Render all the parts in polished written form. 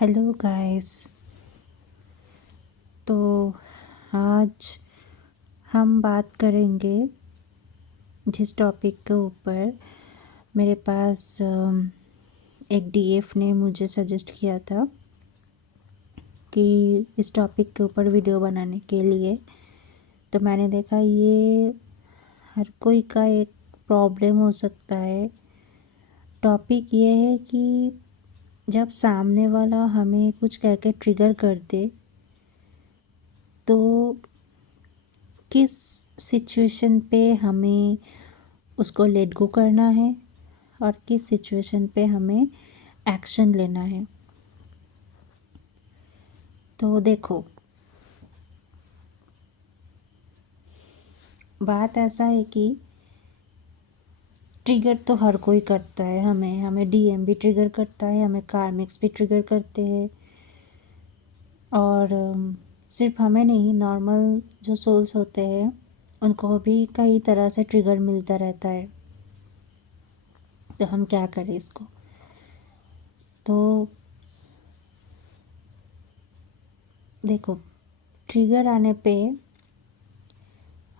Hello guys. तो आज हम बात करेंगे जिस टॉपिक के ऊपर मेरे पास एक डीएफ ने मुझे सजेस्ट किया था कि इस टॉपिक के ऊपर वीडियो बनाने के लिए। तो मैंने देखा ये हर कोई का एक प्रॉब्लम हो सकता है। टॉपिक ये है कि जब सामने वाला हमें कुछ कह के ट्रिगर कर दे तो किस सिचुएशन पे हमें उसको लेट गो करना है और किस सिचुएशन पे हमें एक्शन लेना है। तो देखो, बात ऐसा है कि ट्रिगर तो हर कोई करता है। हमें डीएम भी ट्रिगर करता है, हमें कार्मिक्स भी ट्रिगर करते हैं और सिर्फ हमें नहीं, नॉर्मल जो सोल्स होते हैं उनको भी कई तरह से ट्रिगर मिलता रहता है। तो हम क्या करें इसको? तो देखो, ट्रिगर आने पे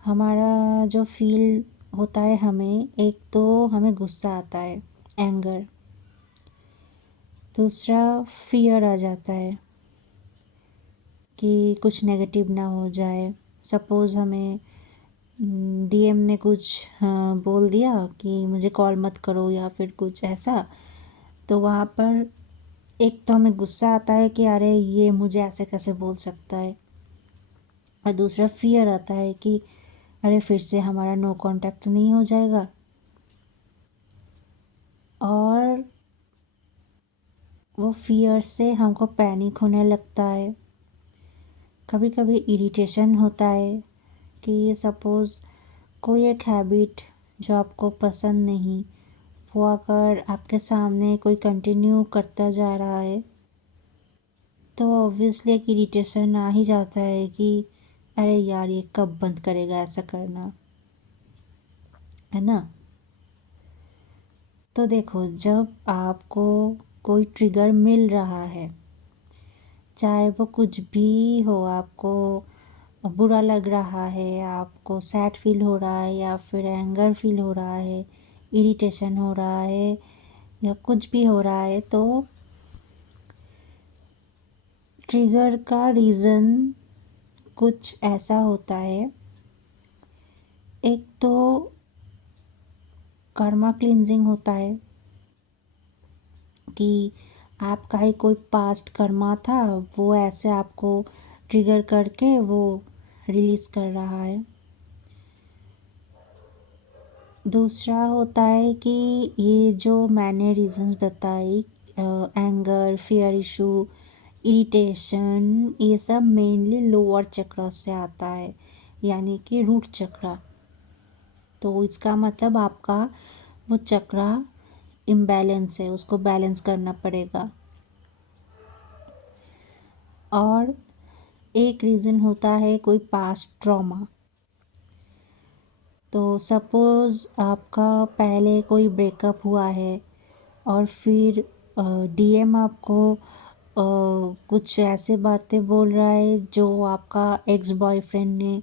हमारा जो फील होता है, हमें एक तो हमें गुस्सा आता है, एंगर। दूसरा फियर आ जाता है कि कुछ नेगेटिव ना हो जाए। सपोज़ हमें डीएम ने कुछ बोल दिया कि मुझे कॉल मत करो या फिर कुछ ऐसा। तो वहाँ पर एक तो हमें गुस्सा आता है कि अरे ये मुझे ऐसे कैसे बोल सकता है, और दूसरा फियर आता है कि अरे फिर से हमारा नो कांटेक्ट तो नहीं हो जाएगा। और वो फियर से हमको पैनिक होने लगता है। कभी कभी इरिटेशन होता है कि सपोज़ कोई एक हैबिट जो आपको पसंद नहीं, वो अगर आपके सामने कोई कंटिन्यू करता जा रहा है तो ऑब्वियसली एक इरिटेशन आ ही जाता है कि अरे यार ये कब बंद करेगा ऐसा करना, है ना। तो देखो, जब आपको कोई ट्रिगर मिल रहा है, चाहे वो कुछ भी हो, आपको बुरा लग रहा है, आपको सैड फील हो रहा है या फिर एंगर फील हो रहा है, इरिटेशन हो रहा है या कुछ भी हो रहा है, तो ट्रिगर का रीज़न कुछ ऐसा होता है। एक तो कर्मा क्लिनजिंग होता है कि आपका ही कोई पास्ट कर्मा था, वो ऐसे आपको ट्रिगर करके वो रिलीज़ कर रहा है। दूसरा होता है कि ये जो मैंने रीजंस बताई, एंगर, फियर इशू, इरिटेशन, ये सब मेनली लोअर चक्र से आता है, यानी कि रूट चक्र। तो इसका मतलब आपका वो चक्र इम्बैलेंस है, उसको बैलेंस करना पड़ेगा। और एक रीज़न होता है कोई पास्ट ट्रॉमा। तो सपोज़ आपका पहले कोई ब्रेकअप हुआ है और फिर डीएम आपको कुछ ऐसे बातें बोल रहा है जो आपका एक्स बॉयफ्रेंड ने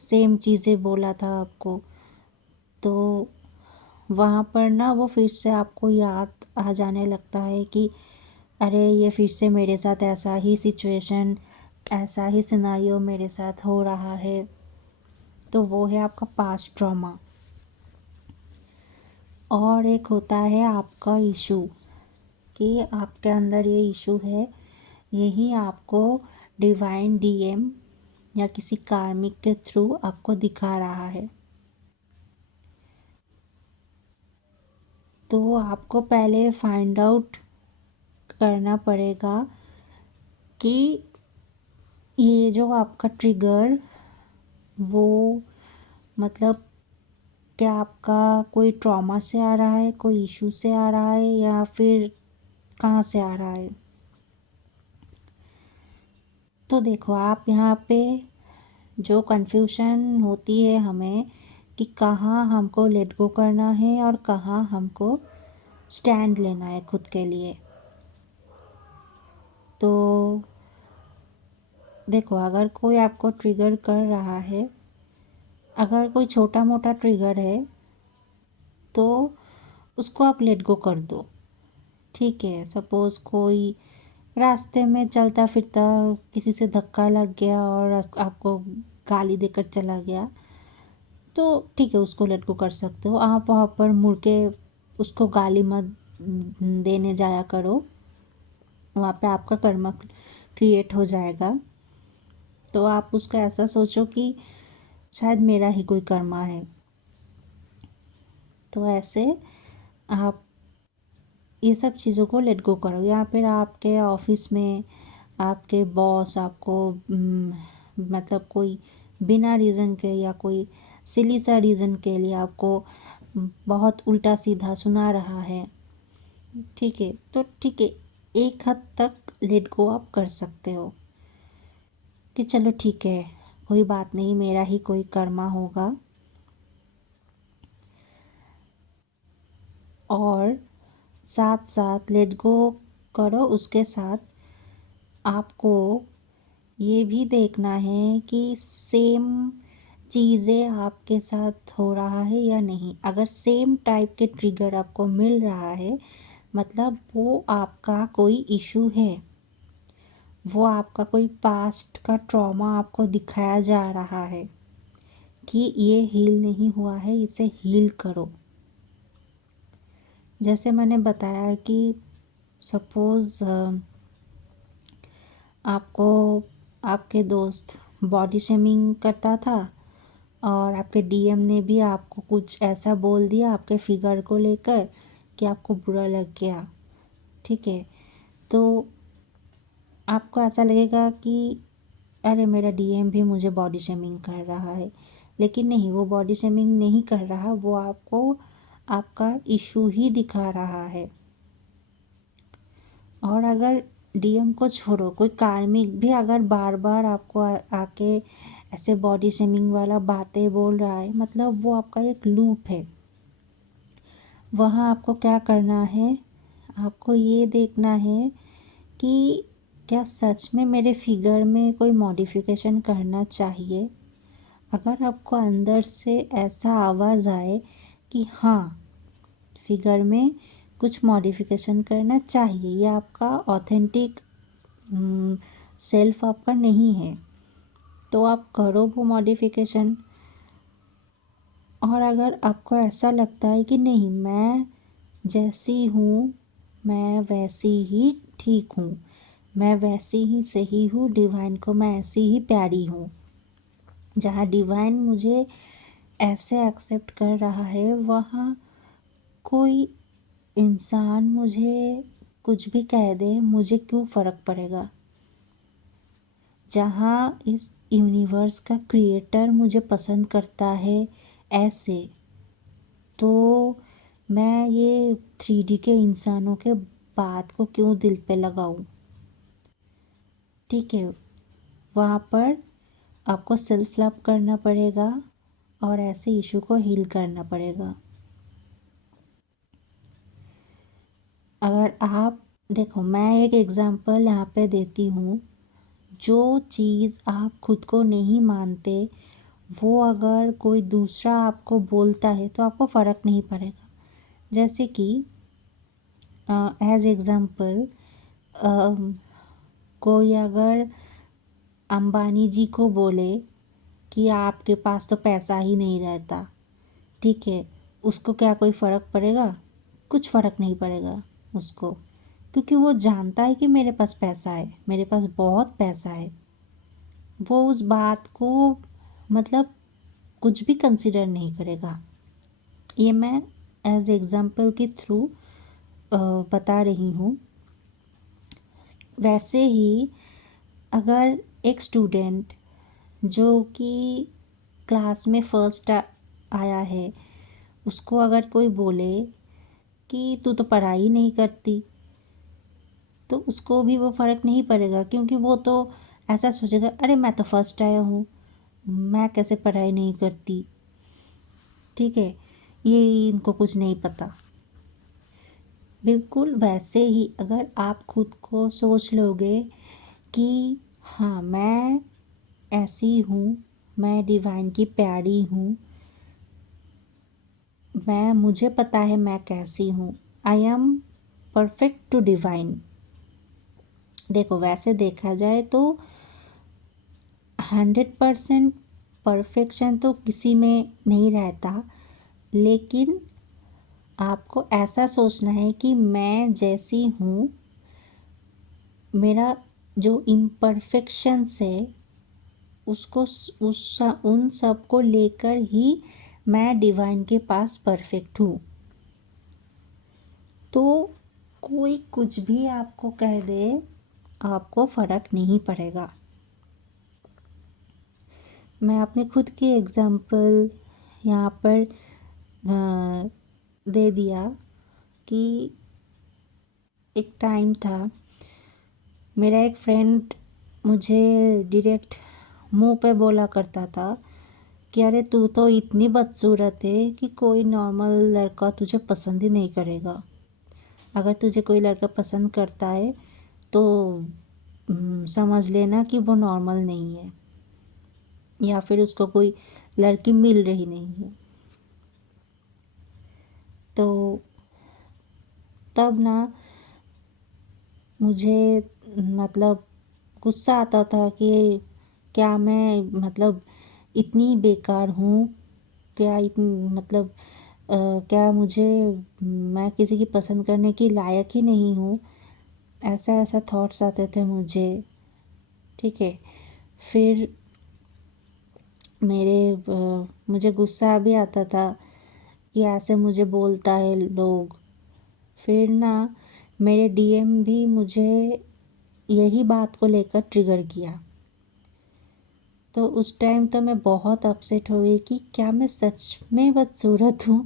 सेम चीज़ें बोला था आपको। तो वहाँ पर ना वो फिर से आपको याद आ जाने लगता है कि अरे ये फिर से मेरे साथ ऐसा ही सिचुएशन, ऐसा ही सिनारियो मेरे साथ हो रहा है। तो वो है आपका पास्ट ट्रॉमा। और एक होता है आपका इशू, कि आपके अंदर ये इशू है, यही आपको डिवाइन डीएम या किसी कार्मिक के थ्रू आपको दिखा रहा है। तो आपको पहले फाइंड आउट करना पड़ेगा कि ये जो आपका ट्रिगर, वो मतलब क्या आपका कोई ट्रॉमा से आ रहा है, कोई इशू से आ रहा है, या फिर कहाँ से आ रहा है। तो देखो, आप यहाँ पे जो कन्फ्यूजन होती है हमें कि कहाँ हमको लेट गो करना है और कहाँ हमको स्टैंड लेना है खुद के लिए। तो देखो, अगर कोई आपको ट्रिगर कर रहा है, अगर कोई छोटा मोटा ट्रिगर है तो उसको आप लेट गो कर दो। ठीक है, सपोज़ कोई रास्ते में चलता फिरता किसी से धक्का लग गया और आपको गाली देकर चला गया, तो ठीक है, उसको लेट गो कर सकते हो। आप वहाँ पर मुड़ के उसको गाली मत देने जाया करो, वहाँ पे आपका कर्म क्रिएट हो जाएगा। तो आप उसका ऐसा सोचो कि शायद मेरा ही कोई कर्मा है। तो ऐसे आप ये सब चीज़ों को लेट गो करो। या फिर आपके ऑफिस में आपके बॉस आपको मतलब कोई बिना रीज़न के या कोई सिली सा रीज़न के लिए आपको बहुत उल्टा सीधा सुना रहा है, ठीक है, तो ठीक है, एक हद तक लेट गो आप कर सकते हो कि चलो ठीक है, कोई बात नहीं, मेरा ही कोई कर्मा होगा। और साथ साथ लेट गो करो, उसके साथ आपको ये भी देखना है कि सेम चीज़ें आपके साथ हो रहा है या नहीं। अगर सेम टाइप के ट्रिगर आपको मिल रहा है, मतलब वो आपका कोई इशू है, वो आपका कोई पास्ट का ट्रॉमा आपको दिखाया जा रहा है कि ये हील नहीं हुआ है, इसे हील करो। जैसे मैंने बताया कि सपोज़ आपको आपके दोस्त बॉडी शेमिंग करता था और आपके डीएम ने भी आपको कुछ ऐसा बोल दिया आपके फिगर को लेकर कि आपको बुरा लग गया, ठीक है, तो आपको ऐसा लगेगा कि अरे मेरा डीएम भी मुझे बॉडी शेमिंग कर रहा है। लेकिन नहीं, वो बॉडी शेमिंग नहीं कर रहा, वो आपको आपका इशू ही दिखा रहा है। और अगर डीएम को छोड़ो, कोई कार्मिक भी अगर बार बार आपको आके ऐसे बॉडी शेमिंग वाला बातें बोल रहा है, मतलब वो आपका एक लूप है। वहाँ आपको क्या करना है, आपको ये देखना है कि क्या सच में मेरे फिगर में कोई मॉडिफिकेशन करना चाहिए। अगर आपको अंदर से ऐसा आवाज़ आए कि हाँ, फिगर में कुछ मॉडिफिकेशन करना चाहिए, ये आपका ऑथेंटिक सेल्फ आपका नहीं है, तो आप करो वो मॉडिफिकेशन। और अगर आपको ऐसा लगता है कि नहीं, मैं जैसी हूँ मैं वैसी ही ठीक हूँ, मैं वैसी ही सही हूँ, डिवाइन को मैं ऐसी ही प्यारी हूँ, जहाँ डिवाइन मुझे ऐसे एक्सेप्ट कर रहा है, वहाँ कोई इंसान मुझे कुछ भी कह दे, मुझे क्यों फ़र्क पड़ेगा। जहाँ इस यूनिवर्स का क्रिएटर मुझे पसंद करता है ऐसे, तो मैं ये 3D के इंसानों के बात को क्यों दिल पे लगाऊं। ठीक है, वहाँ पर आपको सेल्फ लव करना पड़ेगा और ऐसे इशू को हील करना पड़ेगा। अगर आप देखो, मैं एक एग्ज़ाम्पल यहाँ पे देती हूँ, जो चीज़ आप खुद को नहीं मानते वो अगर कोई दूसरा आपको बोलता है तो आपको फ़र्क नहीं पड़ेगा। जैसे कि एज एग्ज़ाम्पल, कोई अगर अंबानी जी को बोले कि आपके पास तो पैसा ही नहीं रहता, ठीक है, उसको क्या कोई फ़र्क पड़ेगा? कुछ फ़र्क नहीं पड़ेगा उसको, क्योंकि वो जानता है कि मेरे पास पैसा है, मेरे पास बहुत पैसा है। वो उस बात को मतलब कुछ भी कंसिडर नहीं करेगा। ये मैं एज एग्ज़ाम्पल के थ्रू बता रही हूँ। वैसे ही अगर एक स्टूडेंट जो कि क्लास में फर्स्ट आया है, उसको अगर कोई बोले कि तू तो पढ़ाई नहीं करती, तो उसको भी वो फ़र्क नहीं पड़ेगा, क्योंकि वो तो ऐसा सोचेगा, अरे मैं तो फर्स्ट आया हूँ, मैं कैसे पढ़ाई नहीं करती, ठीक है, ये इनको कुछ नहीं पता। बिल्कुल वैसे ही अगर आप खुद को सोच लोगे कि हाँ मैं ऐसी हूँ, मैं डिवाइन की प्यारी हूँ, मैं मुझे पता है मैं कैसी हूँ, I am perfect to divine. देखो वैसे देखा जाए तो 100% परफेक्शन तो किसी में नहीं रहता, लेकिन आपको ऐसा सोचना है कि मैं जैसी हूँ, मेरा जो इम्परफेक्शंस है उसको उन सब को लेकर ही मैं डिवाइन के पास परफेक्ट हूँ। तो कोई कुछ भी आपको कह दे, आपको फ़र्क नहीं पड़ेगा। मैं अपने खुद की एग्ज़ाम्पल यहाँ पर दे दिया कि एक टाइम था, मेरा एक फ्रेंड मुझे डायरेक्ट मुंह पे बोला करता था कि अरे तू तो इतनी बदसूरत है कि कोई नॉर्मल लड़का तुझे पसंद ही नहीं करेगा। अगर तुझे कोई लड़का पसंद करता है तो समझ लेना कि वो नॉर्मल नहीं है, या फिर उसको कोई लड़की मिल रही नहीं है। तो तब ना मुझे मतलब गुस्सा आता था कि क्या मैं मतलब इतनी बेकार हूँ, क्या इतनी मतलब क्या मुझे मैं किसी की पसंद करने की लायक ही नहीं हूँ। ऐसा ऐसा थॉट्स आते थे मुझे। ठीक है, फिर मुझे गुस्सा भी आता था कि ऐसे मुझे बोलता है लोग। फिर ना मेरे डीएम भी मुझे यही बात को लेकर ट्रिगर किया। तो उस टाइम तो मैं बहुत अपसेट हुई कि क्या मैं सच में बदसूरत हूँ।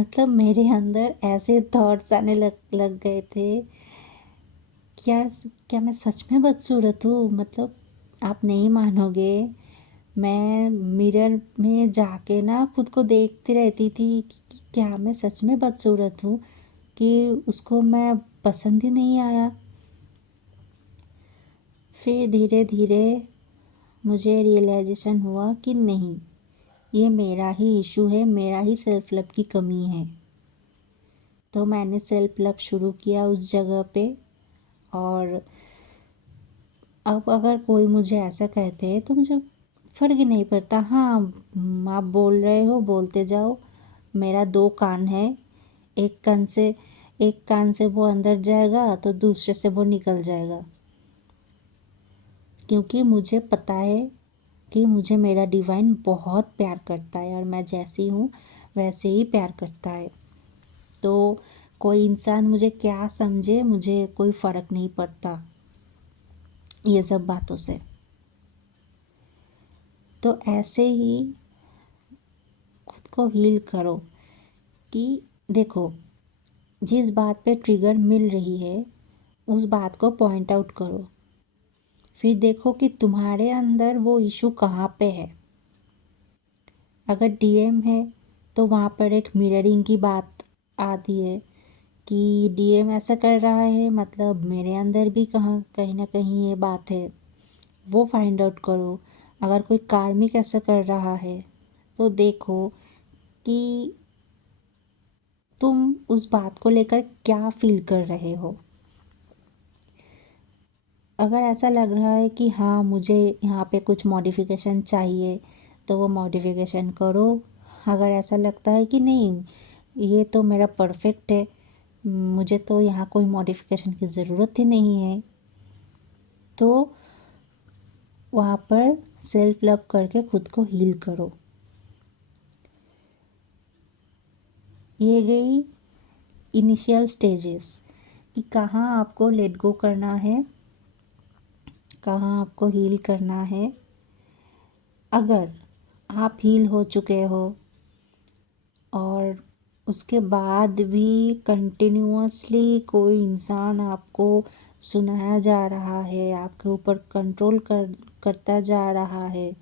मतलब मेरे अंदर ऐसे थॉट्स आने लग गए थे कि यार क्या मैं सच में बदसूरत हूँ। मतलब आप नहीं मानोगे, मैं मिरर में जाके ना खुद को देखती रहती थी कि क्या मैं सच में बदसूरत हूँ कि उसको मैं पसंद ही नहीं आया। फिर धीरे धीरे मुझे रियलाइजेशन हुआ कि नहीं, ये मेरा ही इशू है, मेरा ही सेल्फ लव की कमी है। तो मैंने सेल्फ लव शुरू किया उस जगह पे। और अब अगर कोई मुझे ऐसा कहते हैं तो मुझे फ़र्क ही नहीं पड़ता। हाँ, आप बोल रहे हो, बोलते जाओ, मेरा दो कान है, एक कान से वो अंदर जाएगा तो दूसरे से वो निकल जाएगा, क्योंकि मुझे पता है कि मुझे मेरा डिवाइन बहुत प्यार करता है और मैं जैसी हूँ वैसे ही प्यार करता है। तो कोई इंसान मुझे क्या समझे, मुझे कोई फ़र्क नहीं पड़ता ये सब बातों से। तो ऐसे ही खुद को हील करो कि देखो, जिस बात पे ट्रिगर मिल रही है उस बात को पॉइंट आउट करो। फिर देखो कि तुम्हारे अंदर वो इशू कहाँ पे है। अगर डीएम है तो वहाँ पर एक मिररिंग की बात आती है कि डीएम ऐसा कर रहा है, मतलब मेरे अंदर भी कहाँ कहीं ना कहीं ये बात है, वो फाइंड आउट करो। अगर कोई कार्मिक ऐसा कर रहा है तो देखो कि तुम उस बात को लेकर क्या फील कर रहे हो। अगर ऐसा लग रहा है कि हाँ मुझे यहाँ पे कुछ मॉडिफिकेशन चाहिए तो वो मॉडिफिकेशन करो। अगर ऐसा लगता है कि नहीं ये तो मेरा परफेक्ट है, मुझे तो यहाँ कोई मॉडिफिकेशन की ज़रूरत ही नहीं है, तो वहाँ पर सेल्फ लव करके खुद को हील करो। ये गई इनिशियल स्टेजेस कि कहाँ आपको लेट गो करना है, कहाँ आपको हील करना है। अगर आप हील हो चुके हो और उसके बाद भी कंटिन्यूअसली कोई इंसान आपको सुनाया जा रहा है, आपके ऊपर कंट्रोल करता जा रहा है,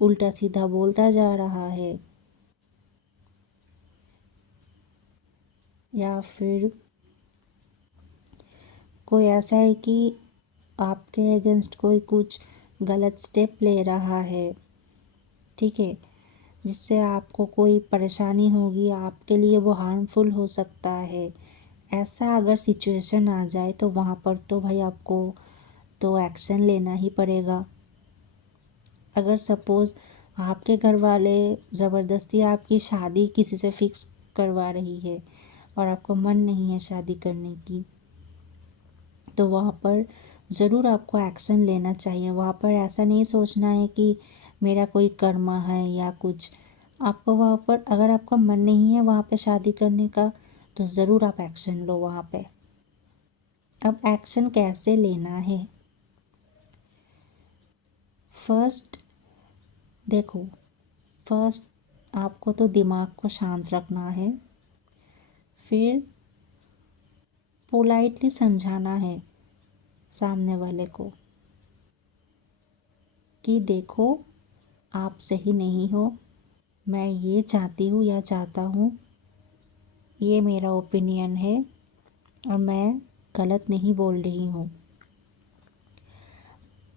उल्टा सीधा बोलता जा रहा है, या फिर कोई ऐसा है कि आपके अगेंस्ट कोई कुछ गलत स्टेप ले रहा है, ठीक है, जिससे आपको कोई परेशानी होगी, आपके लिए वो हार्मफुल हो सकता है। ऐसा अगर सिचुएशन आ जाए तो वहाँ पर तो भाई आपको तो एक्शन लेना ही पड़ेगा। अगर सपोज़ आपके घर वाले ज़बरदस्ती आपकी शादी किसी से फिक्स करवा रही है और आपको मन नहीं है शादी करने की, तो वहाँ पर ज़रूर आपको एक्शन लेना चाहिए। वहाँ पर ऐसा नहीं सोचना है कि मेरा कोई कर्मा है या कुछ। आपको वहाँ पर अगर आपका मन नहीं है वहाँ पे शादी करने का, तो ज़रूर आप एक्शन लो वहाँ पे। अब एक्शन कैसे लेना है? फर्स्ट देखो, फर्स्ट आपको तो दिमाग को शांत रखना है, फिर पोलाइटली समझाना है सामने वाले को कि देखो, आप सही नहीं हो, मैं ये चाहती हूँ या चाहता हूँ, ये मेरा ओपिनियन है और मैं गलत नहीं बोल रही हूँ।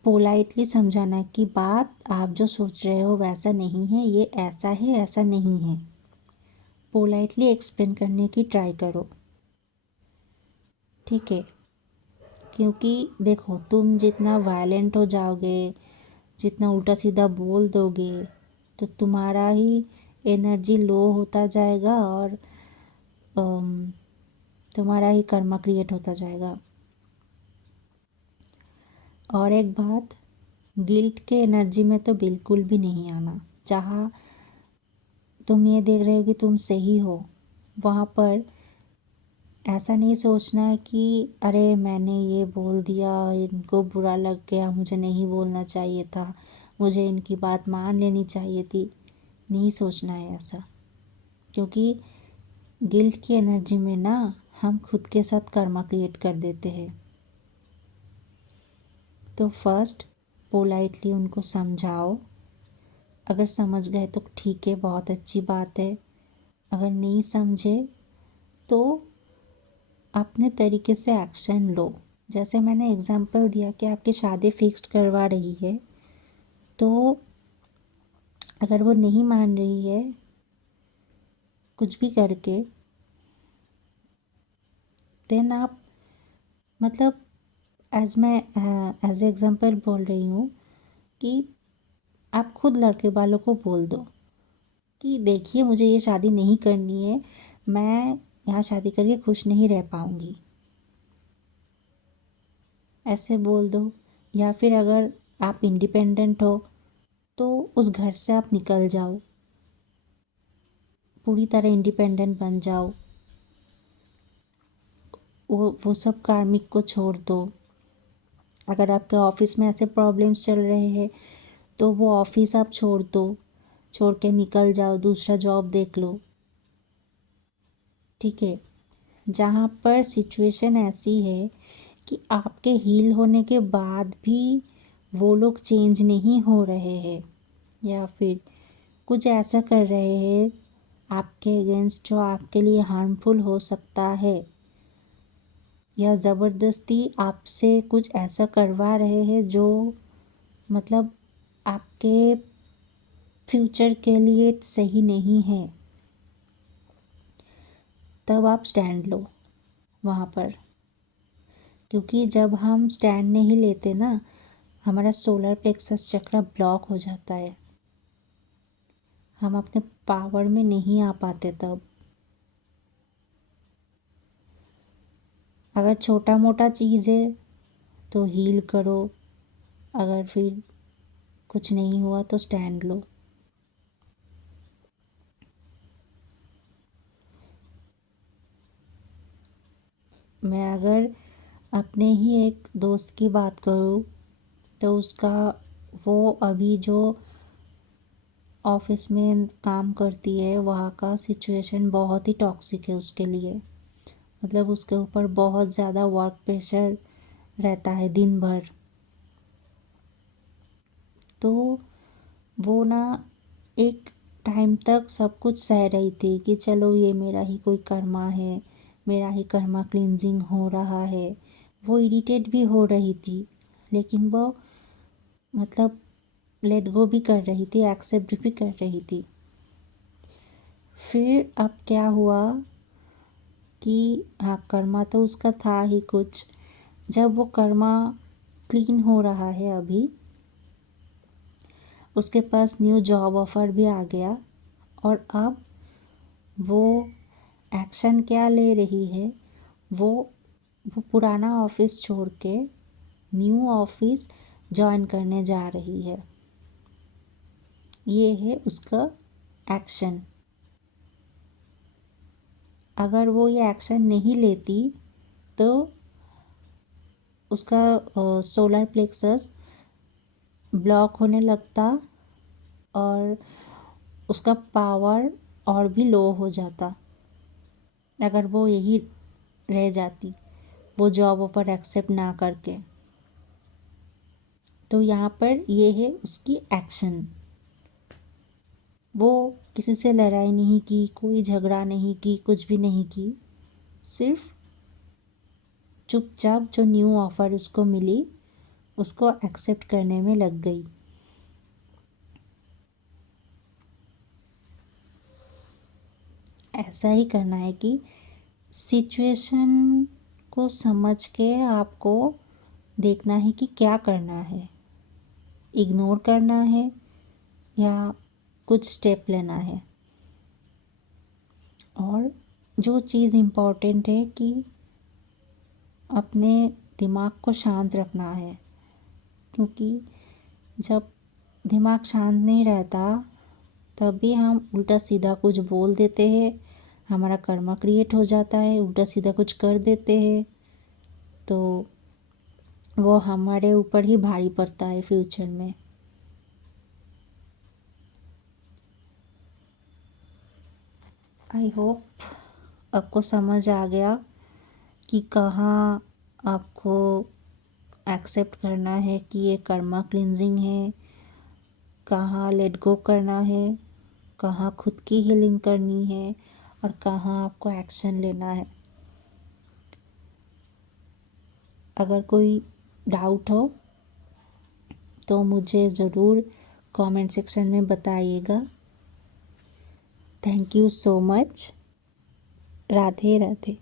पोलाइटली समझाना कि बात आप जो सोच रहे हो वैसा नहीं है, ये ऐसा है, ऐसा नहीं है। पोलाइटली एक्सप्लेन करने की ट्राई करो, ठीक है। क्योंकि देखो, तुम जितना वायलेंट हो जाओगे, जितना उल्टा सीधा बोल दोगे, तो तुम्हारा ही एनर्जी लो होता जाएगा और तुम्हारा ही कर्मा क्रिएट होता जाएगा। और एक बात, गिल्ट के एनर्जी में तो बिल्कुल भी नहीं आना। जहाँ तुम ये देख रहे हो कि तुम सही हो, वहाँ पर ऐसा नहीं सोचना है कि अरे मैंने ये बोल दिया, इनको बुरा लग गया, मुझे नहीं बोलना चाहिए था, मुझे इनकी बात मान लेनी चाहिए थी। नहीं सोचना है ऐसा, क्योंकि गिल्ट की एनर्जी में ना हम खुद के साथ कर्मा क्रिएट कर देते हैं। तो फर्स्ट पोलाइटली उनको समझाओ। अगर समझ गए तो ठीक है, बहुत अच्छी बात है। अगर नहीं समझे तो अपने तरीके से एक्शन लो। जैसे मैंने एग्जांपल दिया कि आपकी शादी फिक्स्ड करवा रही है, तो अगर वो नहीं मान रही है कुछ भी करके, देन आप मतलब मैं एज एग्जांपल बोल रही हूँ कि आप खुद लड़के वालों को बोल दो कि देखिए, मुझे ये शादी नहीं करनी है, मैं यहाँ शादी करके खुश नहीं रह पाऊँगी, ऐसे बोल दो। या फिर अगर आप इंडिपेंडेंट हो तो उस घर से आप निकल जाओ, पूरी तरह इंडिपेंडेंट बन जाओ। वो सब कार्मिक को छोड़ दो। अगर आपके ऑफिस में ऐसे प्रॉब्लम्स चल रहे हैं तो वो ऑफिस आप छोड़ दो, छोड़ के निकल जाओ, दूसरा जॉब देख लो, ठीक है। जहाँ पर सिचुएशन ऐसी है कि आपके हील होने के बाद भी वो लोग चेंज नहीं हो रहे हैं, या फिर कुछ ऐसा कर रहे हैं आपके अगेंस्ट जो आपके लिए हार्मफुल हो सकता है, या ज़बरदस्ती आपसे कुछ ऐसा करवा रहे हैं जो मतलब आपके फ्यूचर के लिए सही नहीं है, तब आप स्टैंड लो वहाँ पर। क्योंकि जब हम स्टैंड नहीं लेते ना, हमारा सोलर प्लेक्सस चक्र ब्लॉक हो जाता है, हम अपने पावर में नहीं आ पाते तब। अगर छोटा मोटा चीज़ है तो हील करो, अगर फिर कुछ नहीं हुआ तो स्टैंड लो। मैं अगर अपने ही एक दोस्त की बात करूँ तो उसका वो अभी जो ऑफिस में काम करती है वहाँ का सिचुएशन बहुत ही टॉक्सिक है उसके लिए। मतलब उसके ऊपर बहुत ज़्यादा वर्क प्रेशर रहता है दिन भर। तो वो ना एक टाइम तक सब कुछ सह रही थी कि चलो ये मेरा ही कोई कर्मा है, मेरा ही कर्मा क्लिनजिंग हो रहा है, वो इरिटेट भी हो रही थी, लेकिन वो मतलब लेट गो भी कर रही थी, एक्सेप्ट भी कर रही थी। फिर अब क्या हुआ कि हाँ, कर्मा तो उसका था ही कुछ। जब वो कर्मा क्लीन हो रहा है अभी, उसके पास न्यू जॉब ऑफ़र भी आ गया, और अब वो एक्शन क्या ले रही है, वो वो पुराना ऑफिस छोड़ के न्यू ऑफिस ज्वाइन करने जा रही है। ये है उसका एक्शन। अगर वो ये एक्शन नहीं लेती तो उसका सोलर प्लेक्सस ब्लॉक होने लगता और उसका पावर और भी लो हो जाता, अगर वो यही रह जाती, वो जॉब ऑफर एक्सेप्ट ना करके। तो यहाँ पर ये है उसकी एक्शन। वो किसी से लड़ाई नहीं की, कोई झगड़ा नहीं की, कुछ भी नहीं की, सिर्फ चुपचाप जो न्यू ऑफ़र उसको मिली उसको एक्सेप्ट करने में लग गई। ऐसा ही करना है कि सिचुएशन को समझ के आपको देखना है कि क्या करना है, इग्नोर करना है या कुछ स्टेप लेना है। और जो चीज़ इम्पोर्टेंट है कि अपने दिमाग को शांत रखना है, क्योंकि जब दिमाग शांत नहीं रहता तभी हम उल्टा सीधा कुछ बोल देते हैं, हमारा कर्मा क्रिएट हो जाता है, उल्टा सीधा कुछ कर देते हैं, तो वो हमारे ऊपर ही भारी पड़ता है फ्यूचर में। आई होप आपको समझ आ गया कि कहाँ आपको एक्सेप्ट करना है कि ये कर्मा क्लिनजिंग है, कहाँ लेट गो करना है, कहाँ खुद की हीलिंग करनी है, और कहाँ आपको एक्शन लेना है। अगर कोई डाउट हो तो मुझे ज़रूर कमेंट सेक्शन में बताइएगा। Thank you so much. Radhe Radhe.